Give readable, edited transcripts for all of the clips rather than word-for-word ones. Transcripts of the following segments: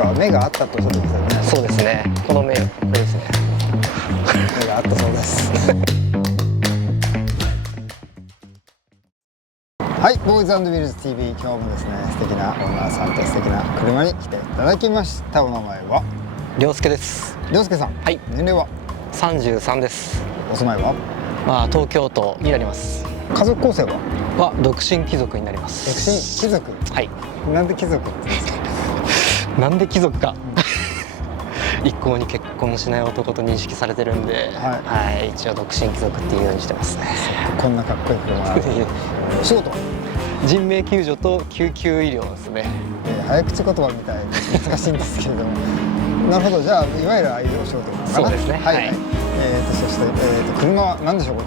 か目があったとおっしゃってましたよね。そうですね。この目これですね。目があったそうです。はい、ボーイズ&ウィルズ TV、今日もですね、素敵なオーナーさんと素敵な車に来ていただきました。お名前は涼介です。涼介さん。はい。年齢は33です。お住まいは東京都になります。家族構成は独身貴族になります。独身貴族。はい。なんで貴族って言うんですか。なんで貴族か。一向に結婚しない男と認識されてるんで、はい、一応独身貴族っていうようにしてますね。こんなかっこいい車がある。お仕事人命救助と救急医療ですね。早口言葉みたいで難しいんですけれどもなるほど。じゃあいわゆるああいうお仕事かな。そうですね。はい、はい。そして、車は何でしょう。こ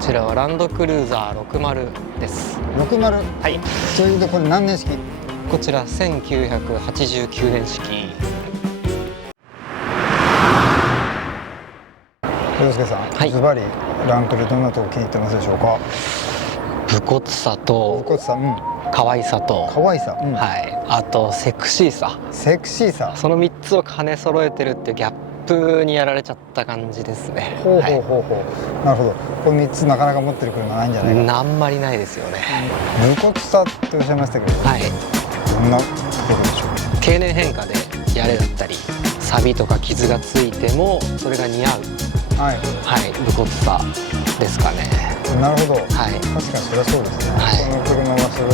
ちらはランドクルーザー60です。60。はい。それでこれ何年式。こちら1989年式。涼介さん、はい、ズバリランクルどんなとこ気に入ってますでしょうか。武骨さと可愛さと可愛さ、はい、あとセクシーさ。その3つを兼ね揃えてるっていうギャップにやられちゃった感じですね。ほう。なるほど。この3つなかなか持ってる車ないんじゃないかな。あんまりないですよね。武骨さっておっしゃいましたけど、はい、どんなところでしょう。経年変化でやれだったり錆とか傷がついてもそれが似合う、はい、武骨さですかね。なるほど。はい、確かにそれはそうですね。はい、この車はその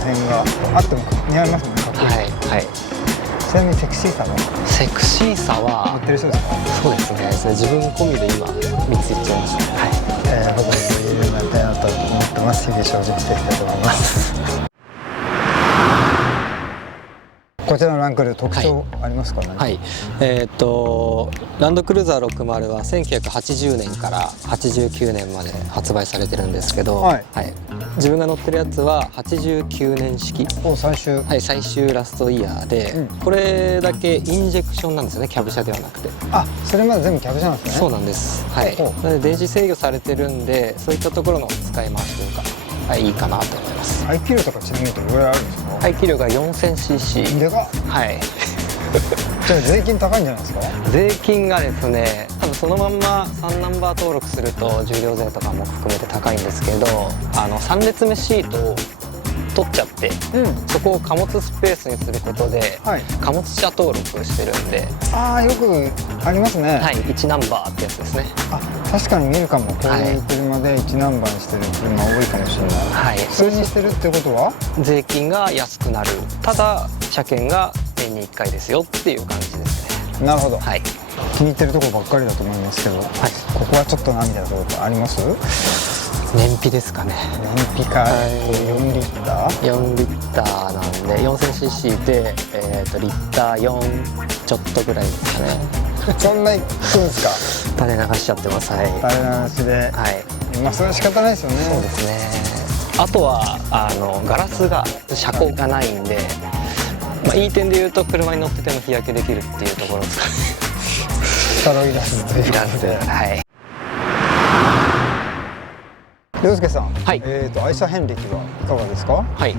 辺があっても似合いますもんね。かっこいい。はい。ちなみにセクシーさは持ってる人ですか。そうですね。それ自分込みで今3つ言っちゃいました。はい。僕もそういうようになりたいなと思ってます。日々精進していきたいと思います。こちらのランクル特徴ありますかね。はい、ランドクルーザー60は1980年から89年まで発売されてるんですけど、はい、自分が乗ってるやつは89年式。最終ラストイヤーで、これだけインジェクションなんですよね。キャブ車ではなくて。それまで全部キャブ車なんですね。そうなんです。はい。なので電子制御されてるんで、そういったところの使い回しというか、いいかなと思います。排気量とかちなみにどれぐらいあるんですか。排気量が 4000cc。でかっ。はい。じゃあ税金高いんじゃないですか。税金がですね、多分そのまんま3ナンバー登録すると重量税とかも含めて高いんですけど、3列目シートを取っちゃって、そこを貨物スペースにすることで、貨物車登録してるんで。よくありますね。はい、1ナンバーってやつですね。確かに見るかも。こういう車で1ナンバーにしてる車多いかもしれない。はい。それにしてるってことは税金が安くなる。ただ車検が年に1回ですよっていう感じですね。なるほど。はい。気に入ってるところばっかりだと思いますけど、ここはちょっとなみたいなところあります？燃費ですかね。燃費か。4リッター？4リッターなんで 4000cc で、リッター4ちょっとぐらいですかね。そんなに行くんですか。垂れ流しちゃってます。はい。垂れ流しで。はい。それは仕方ないですよね。そうですね。あとはガラスが遮光がないんで、いい点で言うと車に乗ってても日焼けできるっていうところですかね。サロイラスということで。はい。涼介さん、愛車遍歴はいかがですか。はい、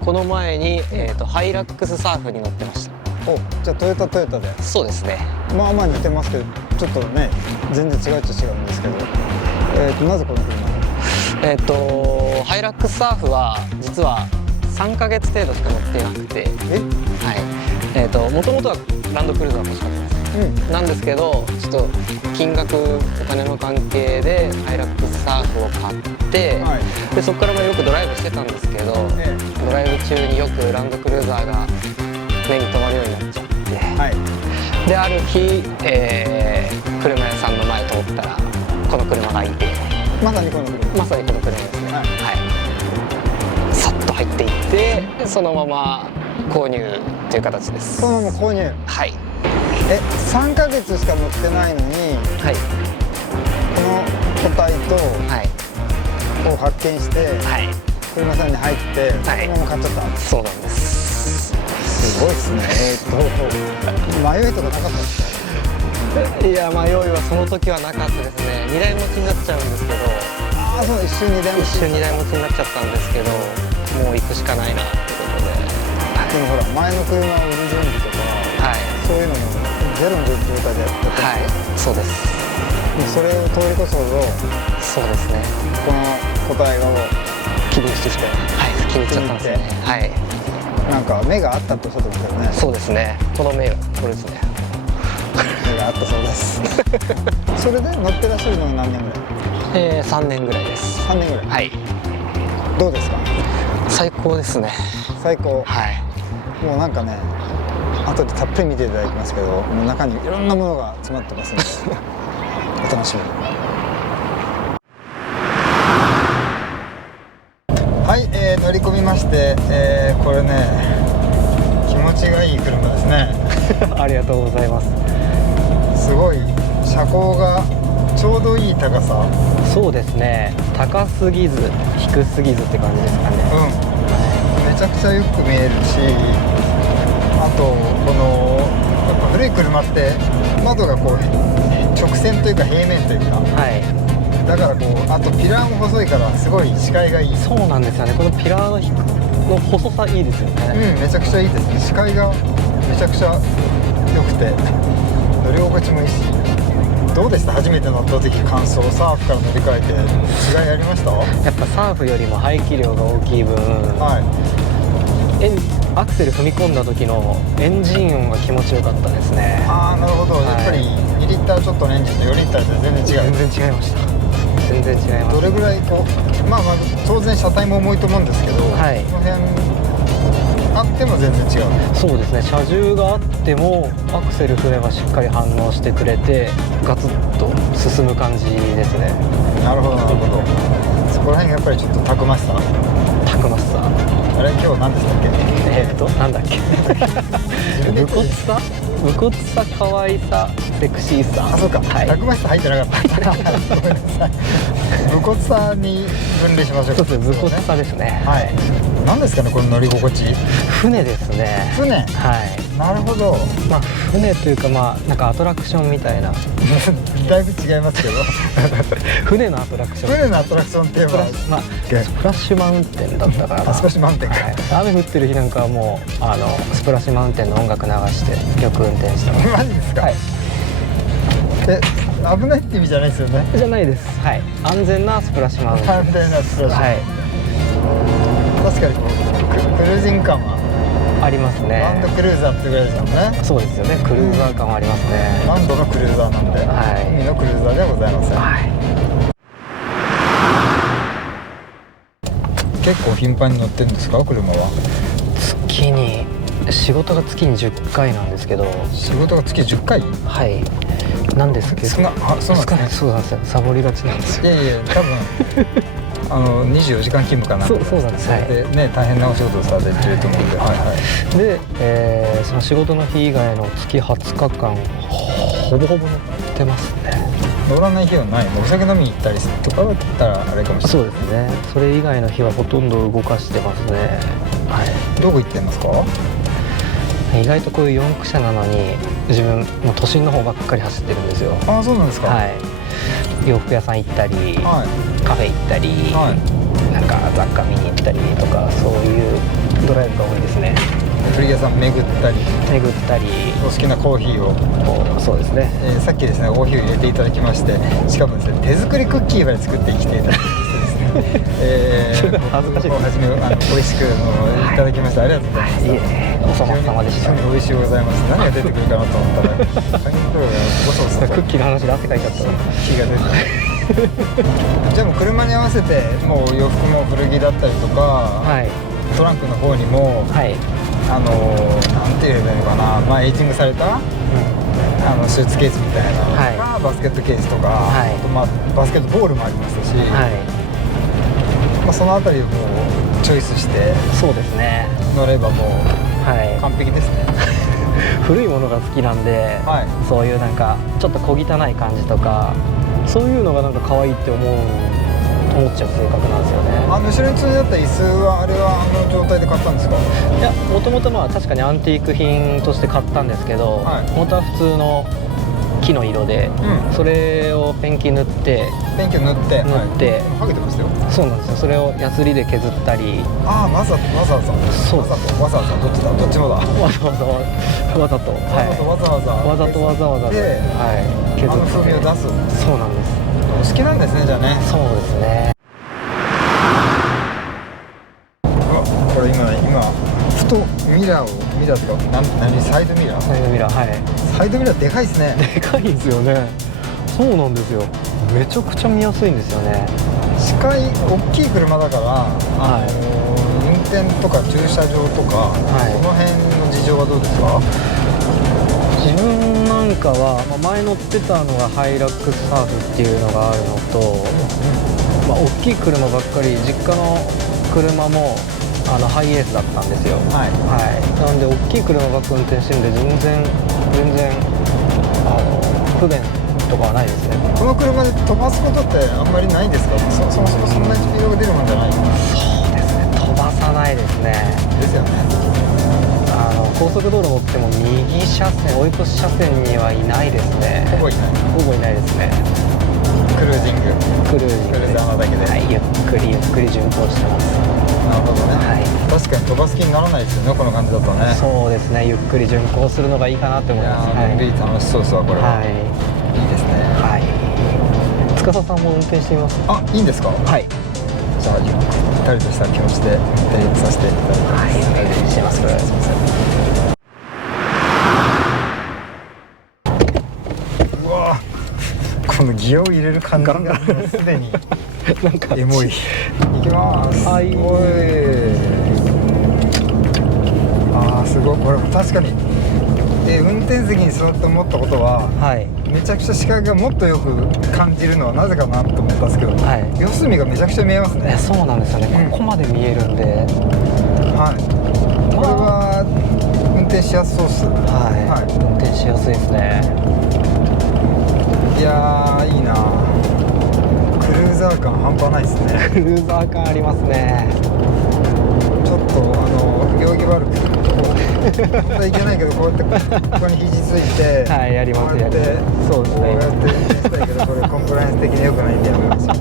この前に、ハイラックスサーフに乗ってました。じゃあトヨタで。そうですね。まあ似てますけど、ちょっとね全然違うっちゃ違うんですけど、なぜこの車に。ハイラックスサーフは実は3ヶ月程度しか乗ってなくて、はい、もともとはランドクルーザー欲しかったんです。なんですけど、ちょっと金額お金の関係でハイラックスサーフを買って、でそこからよくドライブしてたんですけど、ドライブ中によくランドクルーザーが目に留まるようになっちゃって、である日、車屋さんの前通ったらこの車がいて、まさにこの車ですね。はい、さっと入っていってそのまま購入という形です。そのまま購入。はい。3ヶ月しか乗ってないのに、はい、この個体と、はい、を発見して、はい、車さんに入って、はい、そのまま買っちゃった。そうなんです。すごいですね。迷いとかなかったんですか。いや、迷いはその時はなかったですね。2台持ちになっちゃうんですけど。そう、一瞬2台持ちになっちゃったんですけど、もう行くしかないなってことで。でもほら、前の車を売る準備とかゼロの状態でやってた。はい、そうです。それを通り越すほど、そうですね。この個体を気にしてきて、はい、気に入っちゃったんですね。はい。なんか目があったとおっしゃってましたよね。そうですね。この目がこれですね。目があったそうです。それで乗ってらっしゃるのは何年ぐらい？3年ぐらいです。3年ぐらい。はい。どうですか？最高ですね。最高。はい。もうなんかね、後でたっぷり見ていただきますけど、もう中にいろんなものが詰まってますのでお楽しみに。はい、乗り込みまして、これね気持ちがいい車ですね。ありがとうございます。すごい車高がちょうどいい高さ。そうですね。高すぎず低すぎずって感じですかね。めちゃくちゃよく見えるし、あとこのやっぱ古い車って窓がこう直線というか平面というか、はい。だからこうあとピラーも細いからすごい視界がいい。そうなんですよね。このピラーの細さいいですよね。めちゃくちゃいいですね。視界がめちゃくちゃ良くて乗り心地もいいし。どうでした？初めて乗った時感想。サーフから乗り換えて違いありました？やっぱサーフよりも排気量が大きい分、はい、アクセル踏み込んだ時のエンジン音が気持ちよかったですね。ああ、なるほど、はい、やっぱり2リッターちょっとのエンジンと4リッターで全然違う。全然違いました。全然違います。どれぐらいこう、まあ当然車体も重いと思うんですけど、はい、この辺あっても全然違う。そうですね。車重があってもアクセル踏めばしっかり反応してくれてガツッと進む感じですね。なるほどなるほど。そこら辺がやっぱりちょっとたくましさ。たくましさ。あれ今日何でしたっけ？なんだっけ？無骨さ、無骨さ、可愛さ、セクシーさ。あ、そうか。はい、たくましさ入ってなかった。ごめんなさい。無骨さに分類しましょう。そうですね。無骨さですね。はい。何ですかね、この乗り心地。船ですね。船。はい。なるほど。まあ船というかなんかアトラクションみたいな。だいぶ違いますけど。船のアトラクション。船のアトラクションっていうのはスプラッシュマウンテンだったからな。スプラッシュマウンテンか。雨降ってる日なんかはもうスプラッシュマウンテンの音楽流してよく運転してます。マジですか？はい。危ないって意味じゃないですよね。じゃないです。はい。安全なスプラッシュマウンテン。安全なスプラッシュ。はい。確かにこうクルージング感はありますね。ランドクルーザーってぐらいですもんね。そうですよね。クルーザー感はありますね。ランドのクルーザーなんで、はい、海のクルーザーではございません。はい。結構頻繁に乗ってるんですか、車は？仕事が月に10回なんですけど。仕事が月10回？はい。なんですけど。そうなんですね。そうなんですよ。サボりがちなんですよ。いや多分24時間勤務かな。そうなんです。それでね、大変なお仕事をされてると思うんで。はいはい。で、その仕事の日以外の月20日間ほぼほぼ乗ってますね。乗らない日はない。お酒飲みに行ったりとかだったらあれかもしれない。そうですね。それ以外の日はほとんど動かしてますね。はい。どこ行ってんですか？意外とこういう四駆車なのに自分もう都心の方ばっかり走ってるんですよ。ああ、そうなんですか。はい。洋服屋さん行ったり、はい、カフェ行ったり、はい、なんか雑貨見に行ったりとか、そういうドライブが多いですね。古着屋さん巡ったり、お好きなコーヒーを。そうですね。さっきですね、コーヒーを入れていただきまして、しかもですね、手作りクッキーまで作ってきていただきましてですね。恥ずかしいです。お初め美味しくいただきました。ありがとうございます。お粗末様でした。非常に美味しいございます。何が出てくるかなと思ったら、クッキーの話で汗かいちゃった。気が出て。じゃあもう車に合わせてもう洋服も古着だったりとか、はい、トランクの方にも、はい、なんて言えばいいのかな、エイジングされた、スーツケースみたいな、はい、バスケットケースとか、はい、あとバスケットボールもありましたし、はい、そのあたりをもうチョイスしてそうですね乗ればもう、はい、完璧ですね。古いものが好きなんで、はい、そういうなんかちょっと小汚い感じとかそういうのがなんか可愛いって思っちゃう性格なんですよね。後ろに積んであった椅子はあれは状態で買ったんですか？いや、もともと確かにアンティーク品として買ったんですけど、はい、本当は普通の木の色で、それをペンキ塗って塗って剥げてましたよ。そうなんですよ。それをヤスリで削ったり。ああ、わざわざそうわざわざどっちだ、どっちもだ。わざわざわざとで、削って風味を出す。そうなんです。好きなんですね、じゃあね。そうですね。これ今ふとミラーとか何サイドミラー？サイドミラー、はい。サイドミラーでかいですね。でかいんですよね。そうなんですよ。めちゃくちゃ見やすいんですよね。視界大きい車だから、運転とか駐車場とか、この辺の事情はどうですか？自分なんかは、前乗ってたのがハイラックスサーフっていうのがあるのと、大きい車ばっかり、実家の車もハイエースだったんですよ。なんで大きい車ばっか運転してるんで全然不便とかはないですね。この車で飛ばすことってあんまりないんですか？そもそもそんなにスピードが出るもんじゃない？そうですね、飛ばさないですね。ですよね。高速道路乗っても右車線、追い越し車線にはいないですね。ほぼいないですね。クルージングクルーザーだけで、ゆっくり巡航してます。なるほどね。確かに飛ばす気にならないですよね、この感じだとね。そうですね、ゆっくり巡航するのがいいかなって思います。楽しそうですわ、これは。いいですね。司さんも運転してみます？いいんですか？はい。じゃあゆったりとした気持ちで運転させていただきます。お願いします。うわ、このギアを入れる感じがすでになんかエモい。いきます。すごい。これ確かに運転席に座って思ったことは、めちゃくちゃ視界がもっとよく感じるのはなぜかなと思ったんですけど、四隅がめちゃくちゃ見えますね。そうなんですよね、ここまで見えるんで、これは運転しやすそうっす。運転しやすいですね。いやー、いいな。クルーザー感半端ないですね。クルーザー感ありますね。ちょっと行儀悪く本当はいけないけど、こうやってここに肘ついてやります。そうですね、こうやって運転したいけど、これコンプライアンス的に良くないんでやめますよ。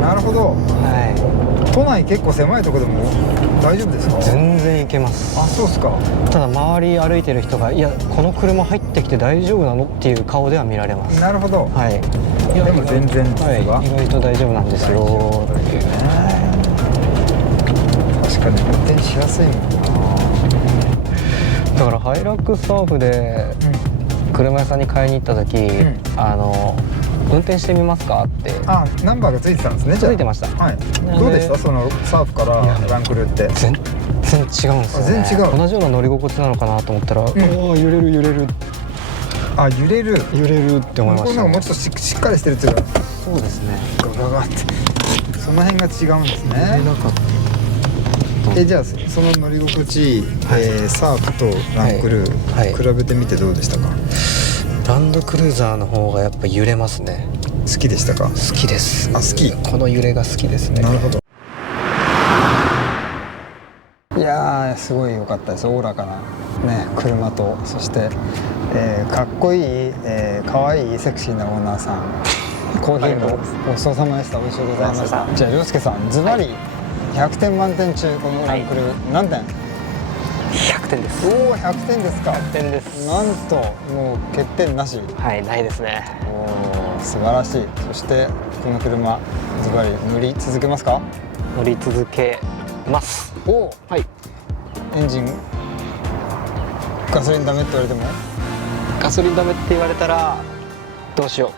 なるほど。都内結構狭いところでも大丈夫ですか？全然行けます。そうですか。ただ周り歩いてる人が、いやこの車入ってきて大丈夫なのっていう顔では見られます。なるほど。いやでも全然意外と大丈夫なんですよっていうね。確かに運転しやすいもんな。だからハイラックスサーフで車屋さんに買いに行った時、運転してみますかって。ナンバーがついてたんですね。ついてました。どうでした？そのサーフからランクルって。全然違うんですよね。全然違う。同じような乗り心地なのかなと思ったら、揺れる。揺れるって思いました。もうちょっとしっかりしてるっていうか。そうですね。ガガって。その辺が違うんですね。じゃあその乗り心地いい、サーフとランクルー、比べてみてどうでしたか？ランドクルーザーの方がやっぱ揺れますね。好きでしたか？好きです。好き。この揺れが好きですね。なるほど。いやー、すごい良かったです。おおらかなね、車と、そして、かっこいい、可愛いセクシーなオーナーさん。コーヒーもごちそうさまでした。美味しゅうございました。じゃあ涼介さん、ズバリ100点満点中、このランクル何点？100点です。おお、100点ですか。100点です。なんともう欠点なし。ないですね。おお、素晴らしい。そしてこの車ズバリ乗り続けますか？乗り続けます。エンジンガソリンダメって言われても？ガソリンダメって言われたらどうしよ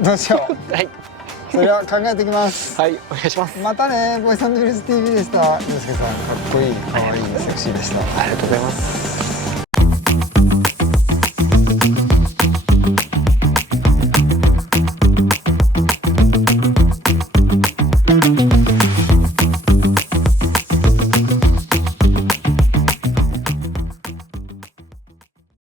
う。それは考えてきます。お願いします。またね。ボイス&リス TV でした。涼介さん、かっこいい、可愛い、セクシーでした。ありがとうございます。